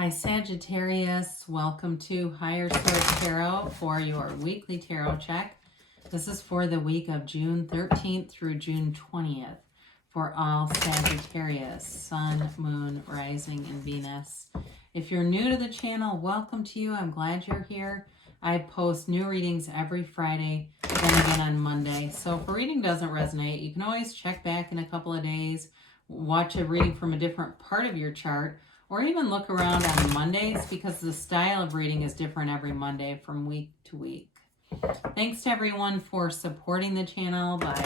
Hi Sagittarius, welcome to Higher Source Tarot for your weekly tarot check. This is for the week of June 13th through June 20th for all Sagittarius, Sun, Moon, Rising, and Venus. If you're new to the channel, welcome to you. I'm glad you're here. I post new readings every Friday, then again on Monday. So if a reading doesn't resonate, you can always check back in a couple of days, watch a reading from a different part of your chart, or even look around on Mondays because the style of reading is different every Monday from week to week. Thanks to everyone for supporting the channel by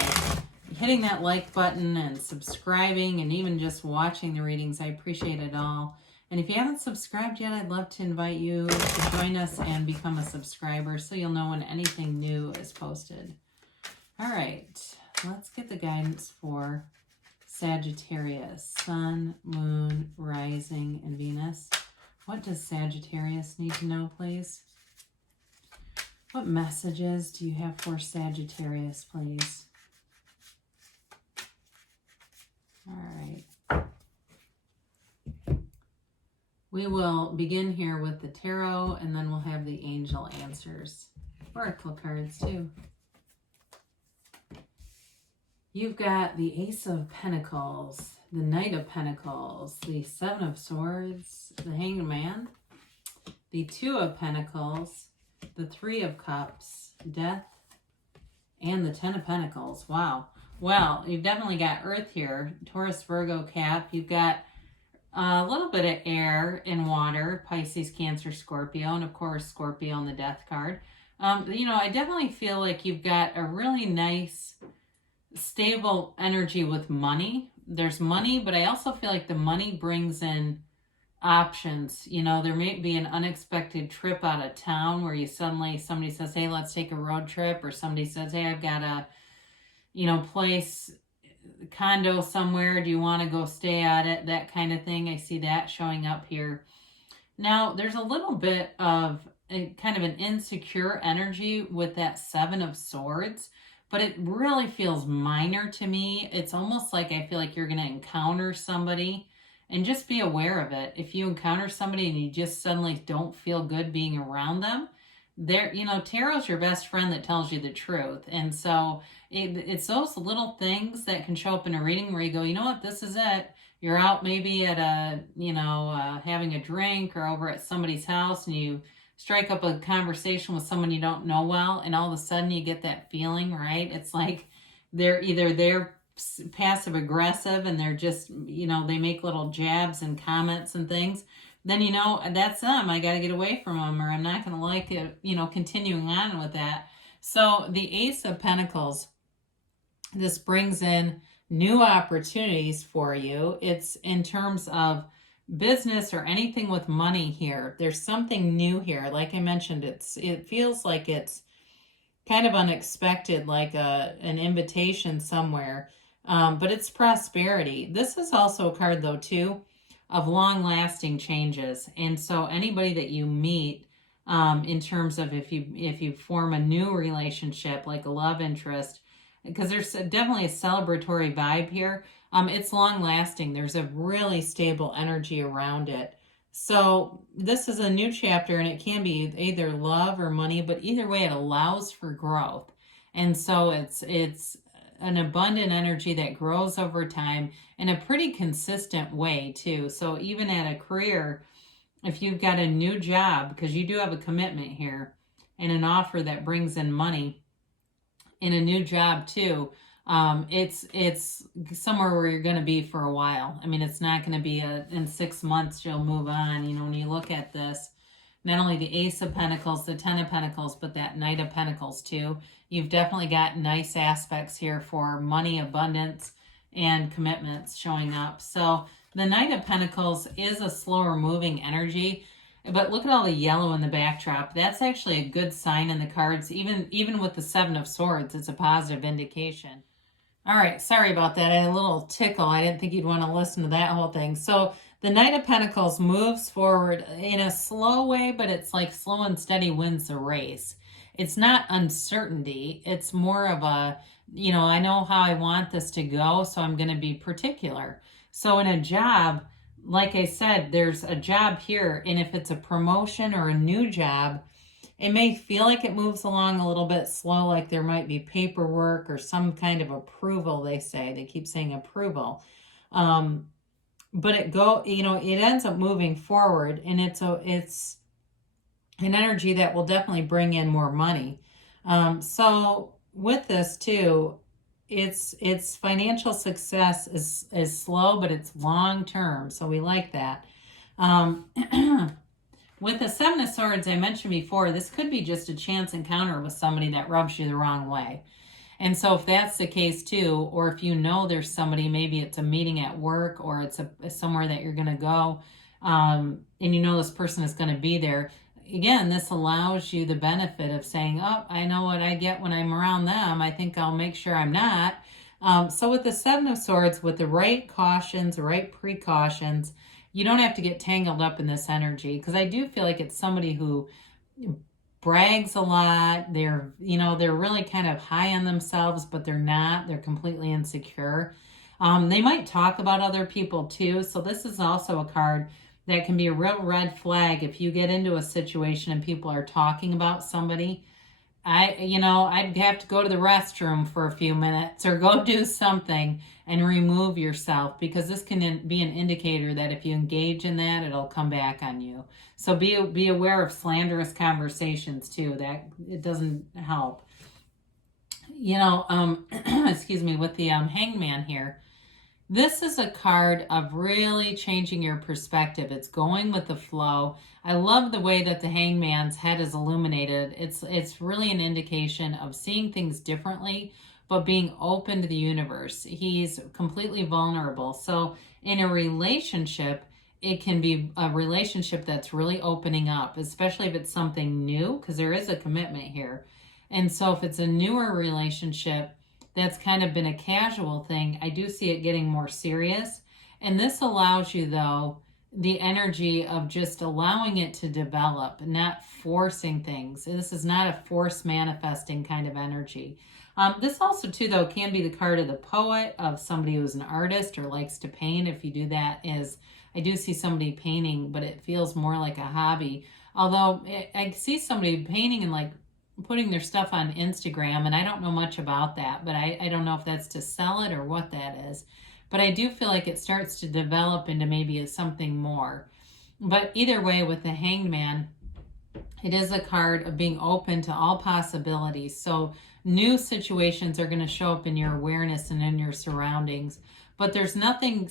hitting that like button and subscribing and even just watching the readings. I appreciate it all. And if you haven't subscribed yet, I'd love to invite you to join us and become a subscriber so you'll know when anything new is posted. All right, let's get the guidance for Sagittarius, Sun, Moon, Rising, and Venus. What does Sagittarius need to know, please? What messages do you have for Sagittarius, please? All right. We will begin here with the tarot, and then we'll have the angel answers. Oracle cards, too. You've got the Ace of Pentacles, the Knight of Pentacles, the Seven of Swords, the Hanged Man, the Two of Pentacles, the Three of Cups, Death, and the Ten of Pentacles. Wow. Well, you've definitely got Earth here, Taurus, Virgo, Cap. You've got a little bit of air and water, Pisces, Cancer, Scorpio, and of course Scorpio on the Death card. I definitely feel like you've got a really nice stable energy with money. There's money, but I also feel like the money brings in options. There may be an unexpected trip out of town where somebody says, hey, let's take a road trip, or somebody says, hey, I've got a condo somewhere, do you want to go stay at it, that kind of thing. I see that showing up here. Now there's a little bit of kind of an insecure energy with that Seven of Swords, but it really feels minor to me. It's almost like I feel like you're going to encounter somebody, and just be aware of it. If you encounter somebody and you just suddenly don't feel good being around them, tarot's your best friend that tells you the truth. And so it's those little things that can show up in a reading where you go, you know what, this is it. You're out maybe at having a drink or over at somebody's house, and you strike up a conversation with someone you don't know well, and all of a sudden you get that feeling, right? It's like they're passive aggressive and they're just, they make little jabs and comments and things. Then that's them. I got to get away from them, or I'm not going to like it, continuing on with that. So the Ace of Pentacles, this brings in new opportunities for you. It's in terms of business or anything with money here. There's something new here. Like I mentioned, it feels like it's kind of unexpected, like an invitation somewhere, but it's prosperity. This is also a card, though, too, of long-lasting changes. And so anybody that you meet, in terms of if you form a new relationship, like a love interest, because there's definitely a celebratory vibe here, it's long-lasting. There's a really stable energy around it. So this is a new chapter, and it can be either love or money, but either way it allows for growth. And so it's an abundant energy that grows over time in a pretty consistent way too. So even at a career, if you've got a new job, because you do have a commitment here and an offer that brings in money in a new job too, it's somewhere where you're going to be for a while. I mean, it's not going to be in 6 months you'll move on. When you look at this, not only the Ace of Pentacles, the Ten of Pentacles, but that Knight of Pentacles too. You've definitely got nice aspects here for money, abundance, and commitments showing up. So the Knight of Pentacles is a slower moving energy, but look at all the yellow in the backdrop. That's actually a good sign in the cards. Even with the Seven of Swords, it's a positive indication. All right, sorry about that. I had a little tickle. I didn't think you'd want to listen to that whole thing. So the Knight of Pentacles moves forward in a slow way, but it's like slow and steady wins the race. It's not uncertainty. It's more of a, I know how I want this to go, so I'm going to be particular. So in a job, like I said, there's a job here, and if it's a promotion or a new job, it may feel like it moves along a little bit slow, like there might be paperwork or some kind of approval, they keep saying approval. But it ends up moving forward, and it's an energy that will definitely bring in more money. So with this too, it's financial success is slow, but it's long term. So we like that. With the Seven of Swords, I mentioned before, this could be just a chance encounter with somebody that rubs you the wrong way. And so if that's the case too, or if you know there's somebody, maybe it's a meeting at work, or it's somewhere that you're going to go, and you know this person is going to be there. Again, this allows you the benefit of saying, oh, I know what I get when I'm around them. I think I'll make sure I'm not. So with the Seven of Swords, with the right cautions, the right precautions, you don't have to get tangled up in this energy, because I do feel like it's somebody who brags a lot. They're really kind of high on themselves, but they're not. They're completely insecure. They might talk about other people too. So this is also a card that can be a real red flag if you get into a situation and people are talking about somebody. I'd have to go to the restroom for a few minutes or go do something and remove yourself, because this can be an indicator that if you engage in that, it'll come back on you. So be aware of slanderous conversations too. That it doesn't help. Excuse me, with the Hangman here, this is a card of really changing your perspective. It's going with the flow. I love the way that the Hangman's head is illuminated. It's really an indication of seeing things differently, but being open to the universe. He's completely vulnerable. So in a relationship, it can be a relationship that's really opening up, especially if it's something new, because there is a commitment here. And so if it's a newer relationship that's kind of been a casual thing, I do see it getting more serious. And this allows you, though, the energy of just allowing it to develop, not forcing things. This is not a force manifesting kind of energy. This also, too, though, can be the card of the poet, of somebody who's an artist or likes to paint. If you do that, I do see somebody painting, but it feels more like a hobby. Although I see somebody painting and like putting their stuff on Instagram, and I don't know much about that, but I don't know if that's to sell it or what that is. But I do feel like it starts to develop into maybe something more. But either way, with the Hangman, it is a card of being open to all possibilities. So new situations are going to show up in your awareness and in your surroundings. But there's nothing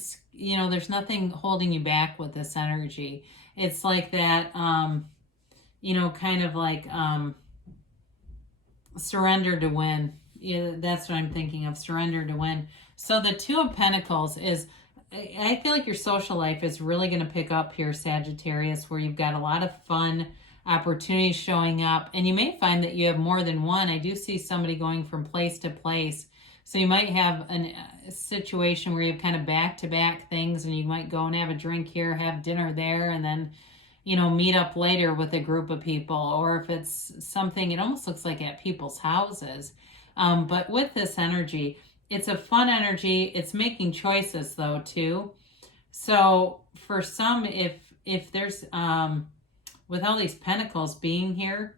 holding you back with this energy. It's like that, kind of like surrender to win. Yeah, that's what I'm thinking of, surrender to win. So the Two of Pentacles is, I feel like your social life is really going to pick up here, Sagittarius, where you've got a lot of fun opportunities showing up, and you may find that you have more than one. I do see somebody going from place to place. So you might have a situation where you have kind of back-to-back things, and you might go and have a drink here, have dinner there, and then, meet up later with a group of people. Or if it's something, it almost looks like at people's houses. But with this energy, it's a fun energy. It's making choices, though, too. So for some, if there's, with all these pentacles being here,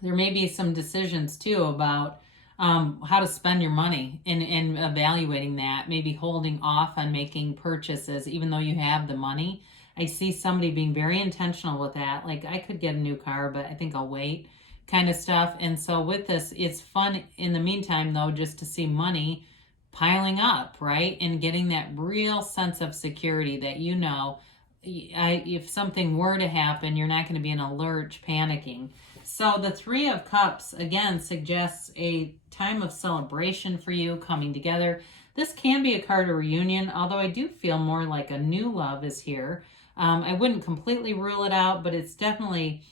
there may be some decisions, too, about how to spend your money and evaluating that, maybe holding off on making purchases, even though you have the money. I see somebody being very intentional with that. Like, I could get a new car, but I think I'll wait, kind of stuff. And so with this, it's fun in the meantime, though, just to see money piling up, right? And getting that real sense of security that, if something were to happen, you're not going to be in a lurch panicking. So the Three of Cups, again, suggests a time of celebration for you, coming together. This can be a card of reunion, although I do feel more like a new love is here. I wouldn't completely rule it out, but it's definitely,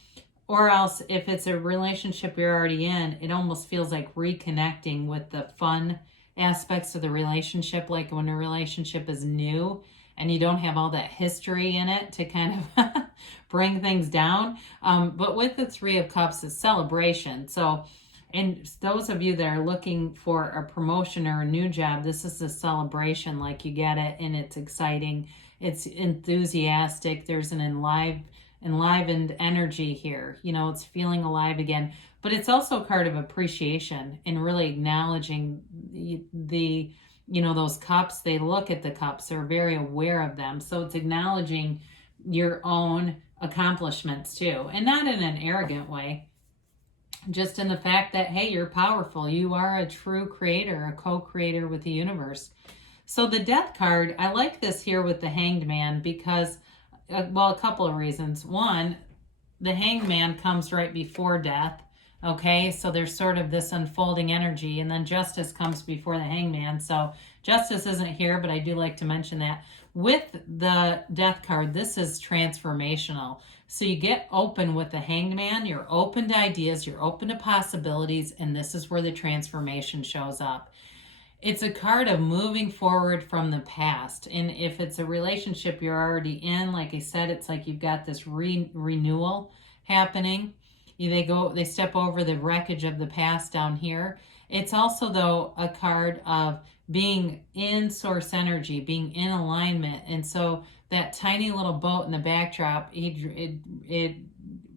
or else if it's a relationship you're already in, it almost feels like reconnecting with the fun aspects of the relationship, like when a relationship is new and you don't have all that history in it to kind of bring things down. But with the Three of Cups, it's celebration. So, and those of you that are looking for a promotion or a new job, this is a celebration, like you get it and it's exciting It's enthusiastic. There's an enlivened energy here. You know, it's feeling alive again. But it's also a card of appreciation and really acknowledging the those cups. They look at the cups. They're very aware of them. So it's acknowledging your own accomplishments too. And not in an arrogant way. Just in the fact that, hey, you're powerful. You are a true creator, a co-creator with the universe. So the Death card, I like this here with the Hanged Man because, well, a couple of reasons. One, the Hanged Man comes right before death. Okay, so there's sort of this unfolding energy, and then Justice comes before the Hangman. So Justice isn't here, but I do like to mention that. With the Death card, this is transformational. So you get open with the Hanged Man, you're open to ideas, you're open to possibilities, and this is where the transformation shows up. It's a card of moving forward from the past. And if it's a relationship you're already in, like I said, it's like you've got this renewal happening. They step over the wreckage of the past down here. It's also, though, a card of being in source energy, being in alignment. And so that tiny little boat in the backdrop, it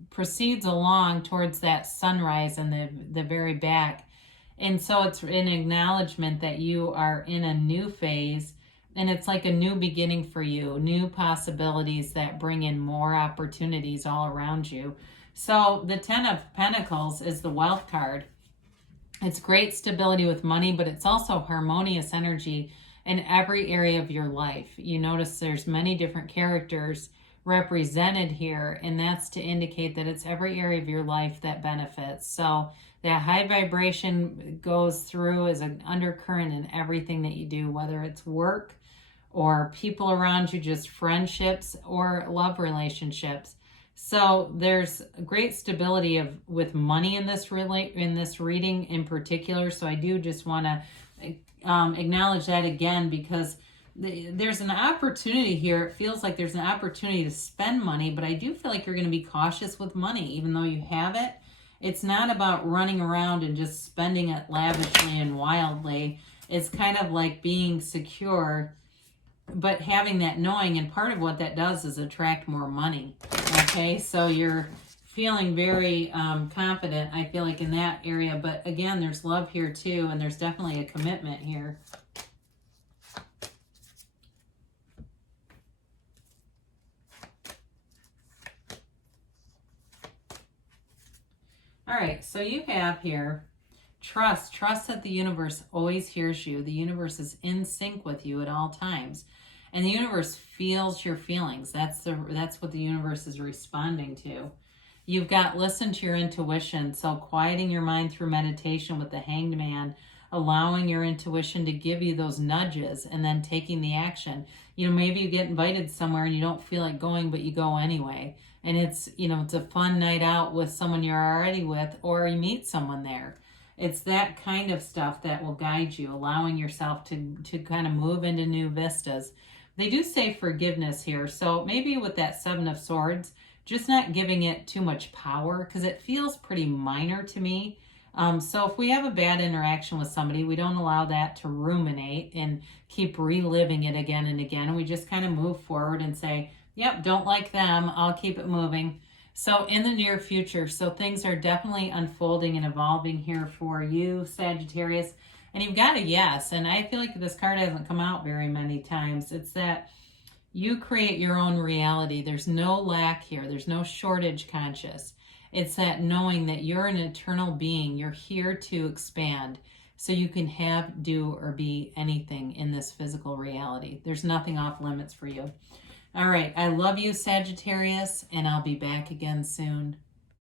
proceeds along towards that sunrise in the very back. And so it's an acknowledgement that you are in a new phase, and it's like a new beginning for you, new possibilities that bring in more opportunities all around you. So the 10 of Pentacles is the Wealth card. It's great stability with money, but it's also harmonious energy in every area of your life. You notice there's many different characters represented here, and that's to indicate that it's every area of your life that benefits. So that high vibration goes through as an undercurrent in everything that you do, whether it's work or people around you, just friendships or love relationships. So there's great stability with money in this reading in particular. So I do just want to acknowledge that again, because there's an opportunity here. It feels like there's an opportunity to spend money, but I do feel like you're going to be cautious with money, even though you have it. It's not about running around and just spending it lavishly and wildly. It's kind of like being secure, but having that knowing, and part of what that does is attract more money. Okay, so you're feeling very confident, I feel like, in that area. But again, there's love here too, and there's definitely a commitment here. All right, so you have here trust that the universe always hears you. The universe is in sync with you at all times. And the universe feels your feelings. That's what the universe is responding to. You've got listen to your intuition. So quieting your mind through meditation with the Hanged Man, allowing your intuition to give you those nudges and then taking the action. You know, maybe you get invited somewhere and you don't feel like going, but you go anyway. And it's, it's a fun night out with someone you're already with, or you meet someone there. It's that kind of stuff that will guide you, allowing yourself to kind of move into new vistas. They do say forgiveness here. So maybe with that Seven of Swords, just not giving it too much power, because it feels pretty minor to me. So if we have a bad interaction with somebody, we don't allow that to ruminate and keep reliving it again and again. And we just kind of move forward and say, yep, don't like them, I'll keep it moving. So in the near future, so things are definitely unfolding and evolving here for you, Sagittarius. And you've got a yes. And I feel like this card hasn't come out very many times. It's that you create your own reality. There's no lack here. There's no shortage conscious. It's that knowing that you're an eternal being. You're here to expand. So you can have, do, or be anything in this physical reality. There's nothing off limits for you. All right. I love you, Sagittarius, and I'll be back again soon.